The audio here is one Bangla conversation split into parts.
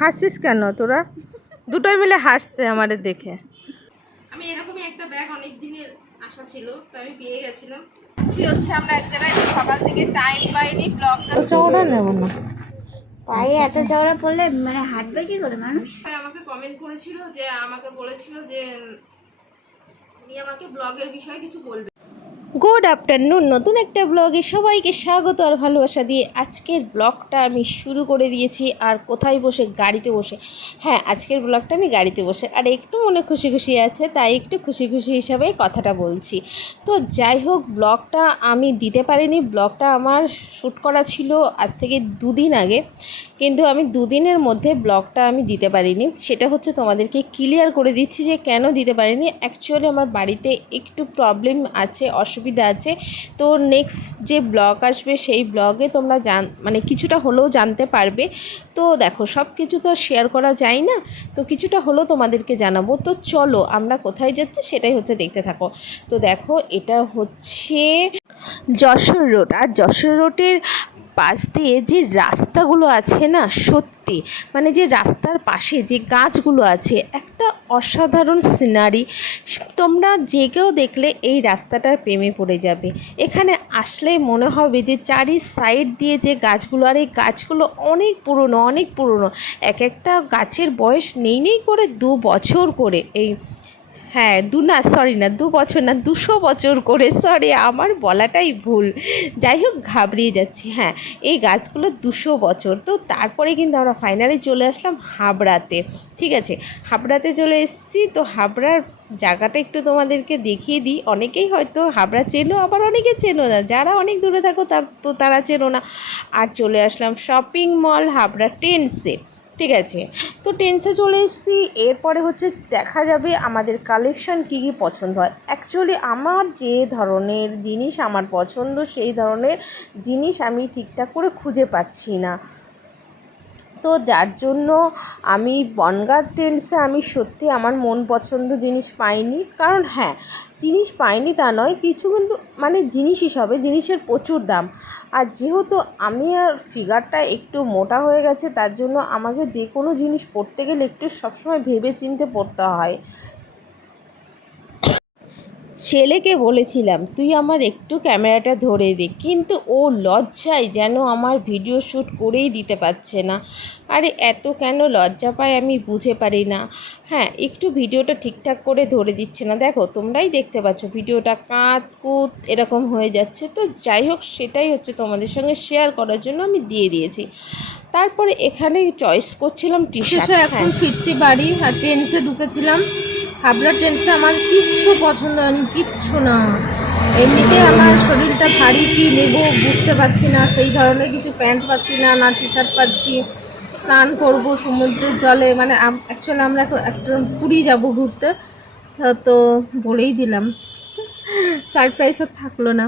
হাসছিস কেন তোরা? দুটোই মিলে হাসছে আমাদের দেখে। আমি এরকমই একটা ব্যাগ অনেক দিনের আশা ছিল, তো আমি পেয়ে গেছিলাম। হচ্ছে আমরা এক জায়গায় সকাল থেকে টাইম পাইনি ব্লগটা। চওড়া নেব না, পায়ে এত চওড়া পড়লে মানে হাঁটবে কি করে মানুষ? আমাকে কমেন্ট করেছিল, যে আমাকে বলেছিল যে উনি আমাকে ব্লগের বিষয়ে কিছু বলবে। Good afternoon. নতুন একটা ব্লগে সবাইকে স্বাগত আর ভালোবাসা দিয়ে আজকের ব্লগটা আমি শুরু করে দিয়েছি। আর কোথায় বসে? গাড়িতে বসে। হ্যাঁ, আজকের ব্লগটা আমি গাড়িতে বসে, আর একটু মনে খুশি খুশি আছে, তাই একটু খুশি খুশি হিসাবে কথাটা বলছি। তো যাই হোক, ব্লগটা আমি দিতে পারিনি। ব্লগটা আমার শ্যুট করা ছিল আজ থেকে 2 দিন আগে, কিন্তু আমি 2 দিনের মধ্যে ব্লগটা আমি দিতে পারিনি। সেটা হচ্ছে তোমাদেরকে ক্লিয়ার করে দিচ্ছি যে কেন দিতে পারিনি। অ্যাকচুয়ালি আমার বাড়িতে একটু প্রবলেম আছে, অসুবিধা আছে। তো নেক্সট যে ব্লগ আসবে সেই ব্লগে তোমরা মানে কিছুটা হলেও জানতে পারবে। তো দেখো, সব কিছু তো শেয়ার করা যায় না, তো কিছুটা হলেও তোমাদেরকে জানাবো। তো চলো আমরা কোথায় যাচ্ছি সেটাই হচ্ছে দেখতে থাকো। তো দেখো, এটা হচ্ছে যশোর রোড। আর যশোর রোডের পাশ দিয়ে যে রাস্তাগুলো আছে না, সত্যি মানে যে রাস্তার পাশে যে গাছগুলো আছে, একটা অসাধারণ সিনারি। তোমরা যে কেউ দেখলে এই রাস্তাটার প্রেমে পড়ে যাবে। এখানে আসলে মনে হবে যে চারি সাইড দিয়ে যে গাছগুলো, আর এই গাছগুলো অনেক পুরনো, অনেক পুরনো। এক একটা গাছের বয়স নেই করে 2 বছর করে। হ্যাঁ, 2 বছর না, 200 বছর করে। সরি, আমার বলাটাই ভুল। যাই হোক, ঘাবড়িয়ে যাচ্ছি। হ্যাঁ, এই গাছগুলো 200 বছর। তো তারপরে কিন্তু আমরা ফাইনালি চলে আসলাম হাবড়াতে। ঠিক আছে, হাবড়াতে চলে এসেছি। তো হাবড়ার জায়গাটা একটু তোমাদেরকে দেখিয়ে দিই। অনেকেই হয়তো হাবড়া চেনো, আবার অনেকে চেনো না। যারা অনেক দূরে থাকো তারা চেনো না। আর চলে আসলাম শপিং মল হাবড়া টেন্সে। ঠিক আছে, তো টেন্সে চলে এসেছি। এরপরে হচ্ছে দেখা যাবে আমাদের কালেকশান কী কী পছন্দ হয়। অ্যাকচুয়ালি আমার যে ধরনের জিনিস আমার পছন্দ, সেই ধরনের জিনিস আমি ঠিকঠাক করে খুঁজে পাচ্ছি না। তো যার জন্য আমি বনগাঁ ট্রেন্ডসে আমি সত্যি আমার মন পছন্দ জিনিস পাইনি। কারণ হ্যাঁ, জিনিস পাইনি তা নয়, কিছু কিন্তু মানে জিনিস হিসাবে জিনিসের প্রচুর দাম। আর যেহেতু আমি আর ফিগারটা একটু মোটা হয়ে গেছে, তার জন্য আমাকে যে কোনো জিনিস পরতে গেলে একটু সবসময় ভেবে চিন্তে পরতে হয়। ছেলেকে বলেছিলাম তুই আমার একটু ক্যামেরাটা ধরে দে, কিন্তু ও লজ্জায় যেন আমার ভিডিও শ্যুট করেই দিতে পারছে না। আরে এত কেন লজ্জা পায় আমি বুঝে পারি না। হ্যাঁ, একটু ভিডিওটা ঠিকঠাক করে ধরে দিচ্ছে না। দেখো, তোমরাই দেখতে পাচ্ছ ভিডিওটা কাত কুত এরকম হয়ে যাচ্ছে। তো যাই হোক, সেটাই হচ্ছে তোমাদের সঙ্গে শেয়ার করার জন্য আমি দিয়ে দিয়েছি। তারপরে এখানে চয়েস করছিলাম টি শার্ট। এখন ফিরছি বাড়ি, আর ট্রেন্সে ঢুকেছিলাম। হাবড়া ট্রেন্সে আমার কিচ্ছু পছন্দ হয়নি, কিচ্ছু না। এমনিতে আমার শরীরটা ভারী, কি নেব বুঝতে পারছি না। সেই ধরনের কিছু প্যান্ট পাচ্ছি না, না টি শার্ট পাচ্ছি। স্নান করব সমুদ্রের জলে, মানে অ্যাকচুয়ালি আমরা একটা পুরী যাব ঘুরতে। তো বলেই দিলাম, সারপ্রাইজ আর থাকলো না।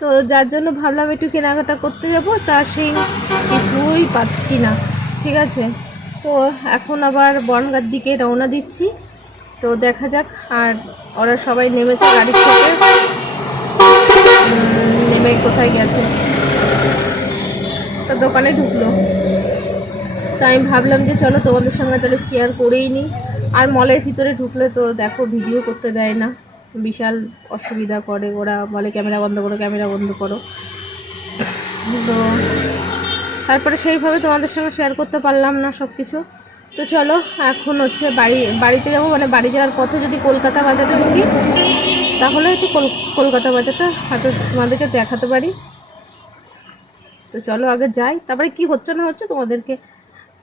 তো যার জন্য ভাবলাম একটু কেনাকাটা করতে যাব, তা সেই কিছুই পাচ্ছি না। ঠিক আছে, তো এখন আবার বনগাঁর দিকে রওনা দিচ্ছি। তো দেখা যাক। আর ওরা সবাই নেমেছে গাড়ি থেকে, নেমে কোথায় গেছে, তো দোকানে ঢুকলো। তো আমি ভাবলাম যে চলো তোমাদের সঙ্গে তাহলে শেয়ার করেই নিই। আর মলের ভিতরে ঢুকলে তো দেখো ভিডিও করতে দেয় না, বিশাল অসুবিধা করে। ওরা বলে ক্যামেরা বন্ধ করো, ক্যামেরা বন্ধ করো। তো তারপরে সেইভাবে তোমাদের সঙ্গে শেয়ার করতে পারলাম না সব কিছু। তো চলো, এখন হচ্ছে বাড়িতে যাবো। মানে বাড়ি যাওয়ার পথে যদি কলকাতা বাজারে ঢুকি, তাহলে হয়তো কলকাতা বাজারটা হয়তো তোমাদেরকে দেখাতে পারি। তো চলো আগে যাই, তারপরে কি হচ্ছে না হচ্ছে তোমাদেরকে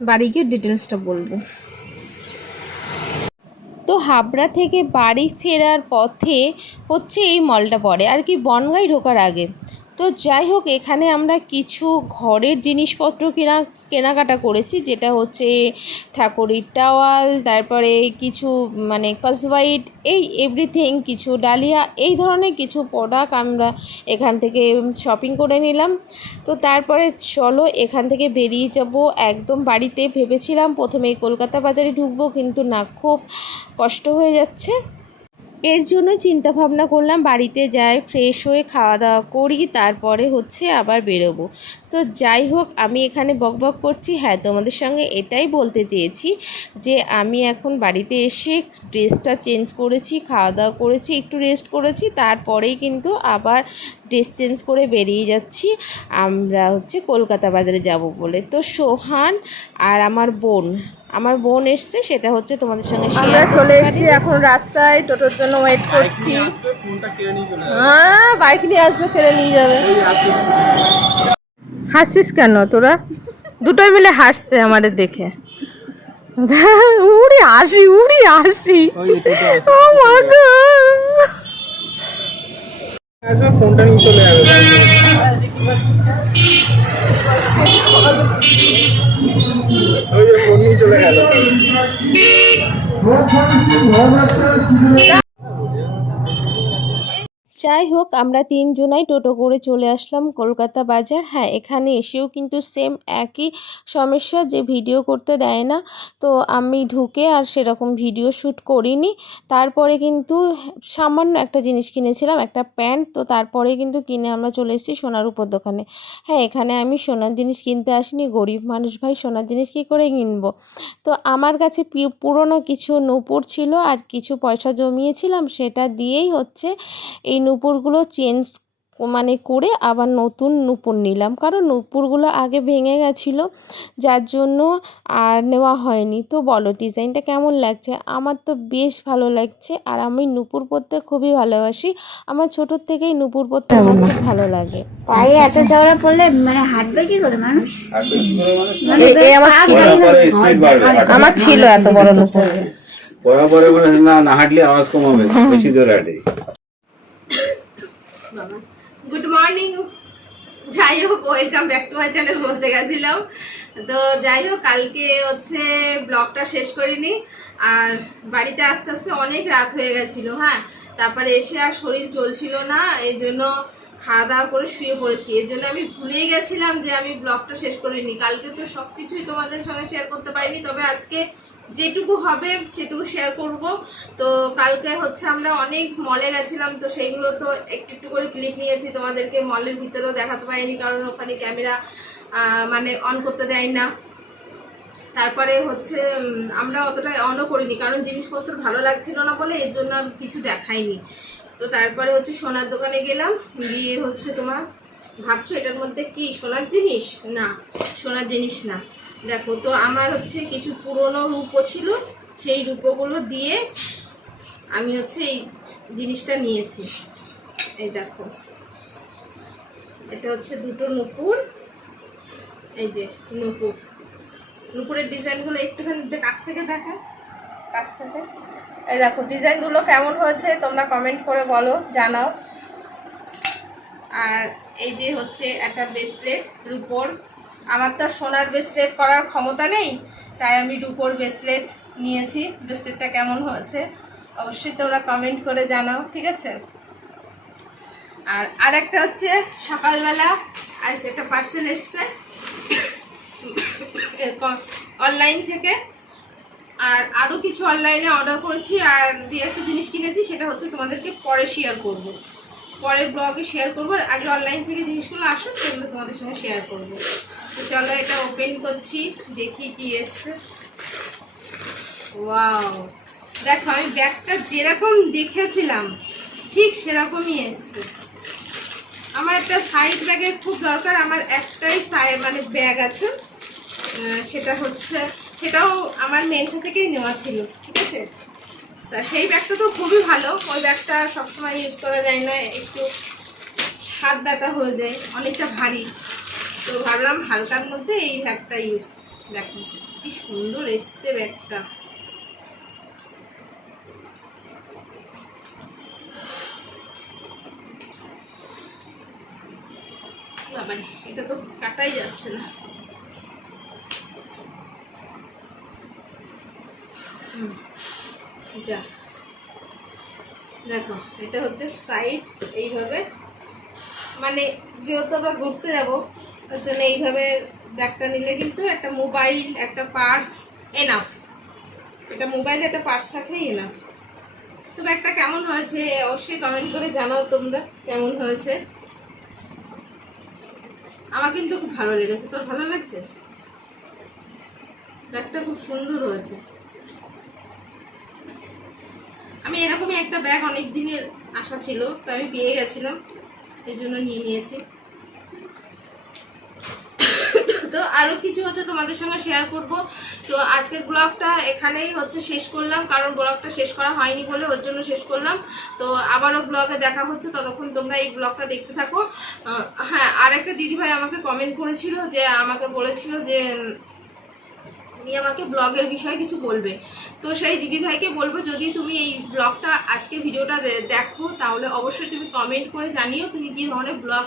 বাড়ি গিয়ে ডিটেলসটা বলবো। তো হাবড়া থেকে বাড়ি ফেরার পথে হচ্ছে এই মলটা পড়ে, আর কি বনগাঁয় ঢোকার আগে। তো যাই হোক, এখানে আমরা কিছু ঘরের জিনিসপত্র কেনাকাটা করেছি, যেটা হচ্ছে ঠাকুরের টাওয়াল, তারপরে কিছু মানে কসবাইট, এই এভরিথিং, কিছু ডালিয়া, এই ধরনের কিছু প্রোডাক্ট আমরা এখান থেকে শপিং করে নিলাম। তো তারপরে চলো এখান থেকে বেরিয়ে যাব একদম বাড়িতে। ভেবেছিলাম প্রথমে কলকাতা বাজারে ঢুকবো, কিন্তু না, খুব কষ্ট হয়ে যাচ্ছে। এর জন্য চিন্তা ভাবনা করলাম বাড়িতে যাই, ফ্রেশ হয়ে খাওয়া দাওয়া করি, তারপরে হচ্ছে আবার বেরোবো। তো তো যাই হোক, আমি এখানে বকবক করছি। হ্যাঁ, তোমাদের সঙ্গে এটাই বলতে চেয়েছি যে আমি এখন বাড়িতে এসে ড্রেসটা চেঞ্জ করেছি, খাওয়া দাওয়া করেছি, একটু রেস্ট করেছি, তারপরেই কিন্তু আবার ড্রেস চেঞ্জ করে বেরিয়ে যাচ্ছি। আমরা হচ্ছে কলকাতা বাজারে যাব বলে। তো সোহান আর আমার বোন এসছে, সেটা হচ্ছে তোমাদের সঙ্গে আমরা শেয়ার চলে করতে এসেছি পারি। এখন রাস্তায়, টোটোর জন্য ওয়েট করছি। হ্যাঁ, বাইক নিয়ে আসবে, ফেলে নিয়ে যাবে। হাসছিস কেন তোরা? দুটোই মিলে হাসছে আমাদের দেখে। উড়ি হাসি। ও মা গো। ফোনটা নিয়ে চলে যাবে। ওই যে ফোন নিয়ে চলে গেল। যাই হোক, আমরা 3 জনাই টোটো করে চলে আসলাম কলকাতা বাজার। হ্যাঁ, এখানে এসেও কিন্তু সেম একই সমস্যা যে ভিডিও করতে দেয় না। তো আমি ঢুকে আর সেরকম ভিডিও শ্যুট করিনি। তারপরে কিন্তু সামান্য একটা জিনিস কিনেছিলাম, একটা প্যান্ট। তো তারপরে কিন্তু কিনে আমরা চলে এসেছি সোনার উপর দোকানে। হ্যাঁ, এখানে আমি সোনার জিনিস কিনতে আসিনি, গরিব মানুষ ভাই, সোনার জিনিস কী করে কিনবো। তো আমার কাছে পুরনো কিছু নূপুর ছিল আর কিছু পয়সা জমিয়েছিলাম, সেটা দিয়েই হচ্ছে এই নূপুরগুলো চেঞ্জ করে আবার নতুন নূপুর নিলাম, কারণ নূপুরগুলো আগে ভেঙে গেছিলো, যার জন্য আর নেওয়া হয়নি। তো বলো ডিজাইনটা কেমন লাগছে? আমার তো বেশ ভালো লাগছে, আর আমি নূপুর পরতে খুবই ভালোবাসি। আমার ছোটোর থেকেই নূপুর পরতে আমার খুব ভালো লাগে। পায়ে এত চওড়া পড়লে মানে হাঁটবে কি করে মানুষ? আমার ছিল এত বড় নূপুর। পরে না হাঁটলে আওয়াজ কমাবে, বেশি জোরে হাঁটে। Good morning. যাই হোক, welcome back to my channel বলতে গেছিলাম। তো যাই হোক, কালকে হচ্ছে ব্লগটা শেষ করিনি, আর বাড়িতে আস্তে আস্তে অনেক রাত হয়ে গেছিলো। হ্যাঁ, তারপরে এসে আর শরীর চলছিল না, এই জন্য খাওয়া দাওয়া করে শুয়ে পড়েছি। এর জন্য আমি ভুলেই গেছিলাম যে আমি ব্লগটা শেষ করিনি। কালকে তো সব কিছুই তোমাদের সঙ্গে শেয়ার করতে পারিনি, তবে আজকে যেটুকু হবে সেটুকু শেয়ার করব। তো কালকে হচ্ছে আমরা অনেক মলে গেছিলাম, তো সেইগুলো তো একটু একটু করে ক্লিপ নিয়েছি তোমাদেরকে। মলের ভিতরেও দেখাতে পারিনি, কারণ ওখানে ক্যামেরা অন করতে দেয় না। তারপরে হচ্ছে আমরা অতটা অনও করিনি, কারণ জিনিসপত্র ভালো লাগছিল না বলে, এর জন্য আর কিছু দেখাইনি। তো তারপরে হচ্ছে সোনার দোকানে গেলাম, গিয়ে হচ্ছে তোমার ভাবছো এটার মধ্যে কি সোনার জিনিস? না, সোনার জিনিস না। দেখো, তো আমার হচ্ছে কিছু পুরনো রূপো ছিল, সেই রূপোগুলো দিয়ে আমি হচ্ছে এই জিনিসটা নিয়েছি। এই দেখো, এটা হচ্ছে দুটো নূপুর। এই যে নূপুরের ডিজাইনগুলো একটুখানি যে কাছ থেকে দেখায়, কাছ থেকে এই দেখো ডিজাইনগুলো কেমন হয়েছে তোমরা কমেন্ট করে বলো, জানাও। আর এই যে হচ্ছে একটা ব্রেসলেট রূপোর। আমার তো সোনার ব্রেসলেট করার ক্ষমতা নেই, তাই আমি রূপোর ব্রেসলেট নিয়েছি। ব্রেসলেটটা কেমন হয়েছে অবশ্যই তোমরা কমেন্ট করে জানাও, ঠিক আছে? আর একটা হচ্ছে সকালবেলা আজ একটা পার্সেল এসছে অনলাইন থেকে, আর আরও কিছু অনলাইনে অর্ডার করেছি, আর যে একটা জিনিস কিনেছি সেটা হচ্ছে তোমাদেরকে পরে শেয়ার করব, পরের ব্লগে শেয়ার করব। আগে অনলাইন থেকে জিনিসগুলো আসুন, সেগুলো তোমাদের সঙ্গে শেয়ার করব। তো চলো এটা ওপেন করছি, দেখি কি এসছে। ওয়াও, দেখো আমি ব্যাগটা যেরকম দেখেছিলাম ঠিক সেরকমই এসছে। আমার একটা সাইড ব্যাগের খুব দরকার, আমার একটাই মানে ব্যাগ আছে, সেটাও আমার মেনশা থেকেই নেওয়া ছিল, ঠিক আছে? তা সেই ব্যাগটা তো খুবই ভালো, ওই ব্যাগটা সবসময় ইউজ করা যায় না, একটু হাত ব্যথা হয়ে যায়, অনেকটা ভারী। তো ভাবলাম হালকার মধ্যে এই ব্যাগটা ইউজ। দেখো কি সুন্দর এসছে ব্যাগটা। বাবারে, এটা তো কাটাই যাচ্ছে না। যা দেখো, এটা হচ্ছে সাইড এইভাবে, মানে যেহেতু আমরা ঘুরতে যাবো ওর জন্য এইভাবে ব্যাগটা নিলে কিন্তু একটা মোবাইল, একটা পার্স এনাফ। এটা মোবাইল, একটা পার্স থাকলেই এনাফ। তো ব্যাগটা কেমন হয়েছে অবশ্যই কমেন্ট করে জানাও তোমরা কেমন হয়েছে। আমার কিন্তু খুব ভালো লেগেছে। তোর ভালো লাগছে? ব্যাগটা খুব সুন্দর হয়েছে। আমি এরকমই একটা ব্যাগ অনেক দিনের আশা ছিল, তো আমি পেয়ে গেছিলাম, এই জন্য নিয়ে নিয়েছি। তো আরও কিছু হচ্ছে তোমাদের সঙ্গে শেয়ার করব। তো আজকের ব্লগটা এখানেই হচ্ছে শেষ করলাম, কারণ ব্লগটা শেষ করা হয়নি বলে ওর জন্য শেষ করলাম। তো আবারও ব্লগে দেখা হচ্ছে, ততক্ষণ তোমরা এই ব্লগটা দেখতে থাকো। হ্যাঁ, আর একটা দিদিভাই আমাকে কমেন্ট করেছিল, যে আমাকে বলেছিল যে তুমি আমাকে ব্লগের বিষয়ে কিছু বলবে। তো সেই দিদিভাইকে বলবো, যদি তুমি এই ব্লগটা আজকে ভিডিওটা দেখো, তাহলে অবশ্যই তুমি কমেন্ট করে জানিও তুমি কী ধরনের ব্লগ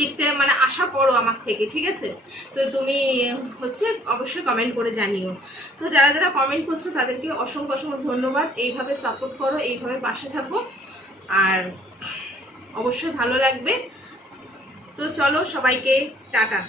দেখতে মানে আশা করো আমার থেকে, ঠিক আছে? তো তুমি হচ্ছে অবশ্যই কমেন্ট করে জানিও। তো যারা যারা কমেন্ট করছো তাদেরকে অসংখ্য অসংখ্য ধন্যবাদ। এইভাবে সাপোর্ট করো, এইভাবে পাশে থাকো, আর অবশ্যই ভালো লাগবে। তো চলো, সবাইকে টাটা।